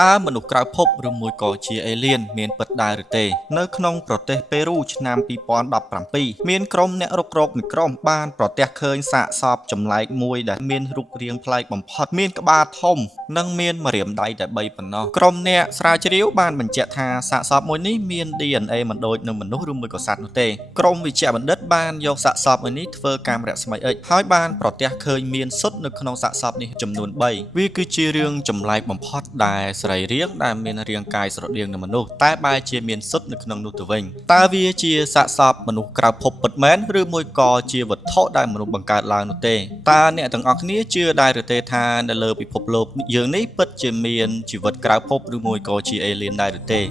តើមនុស្សក្រៅភពឬមួយក៏ជាអេលៀនមានពិតដែរឬទេនៅក្នុងប្រទេសប៉េរូឆ្នាំ2017មានក្រុមអ្នករុករកមួយក្រុមបានប្រទះឃើញសាកសពចម្លែកមួយដែលមានរូបរាងប្លែកបំផុតមានក្បាលធំនិងមានម្រាមដៃតែ3ប៉ុណ្ណោះក្រុមអ្នកស្រាវជ្រាវបានបញ្ជាក់ថាសាកសពមួយនេះមាន DNA មិនដូចនឹងមនុស្សឬមួយក៏សត្វនោះទេក្រុមវិជ្ជបណ្ឌិតបានយកសាកសពមួយនេះធ្វើកាំរស្មី X ហើយបានប្រទះឃើញមានសុទ្ធនៅក្នុងសាកសពនេះចំនួន3វាគឺជារឿងចម្លែកបំផុតដែលសរីរាង្គដែលមានរាងកាយស្រដៀងនឹងមនុស្សតែបែរជាមានសុទ្ធនៅក្នុងនោះទៅវិញតើវាជាសាកសពមនុស្សក្រៅភពពិតមែនឬមួយក៏ជាវត្ថុដែលមនុស្សបង្កើតឡើងនោះទេតើអ្នកទាំងអស់គ្នាជឿដែរឬទេថានៅលើពិភពលោកយើងនេះពិតជាមានជីវិតក្រៅភពឬមួយក៏ជាអេលៀនដែរឬទេ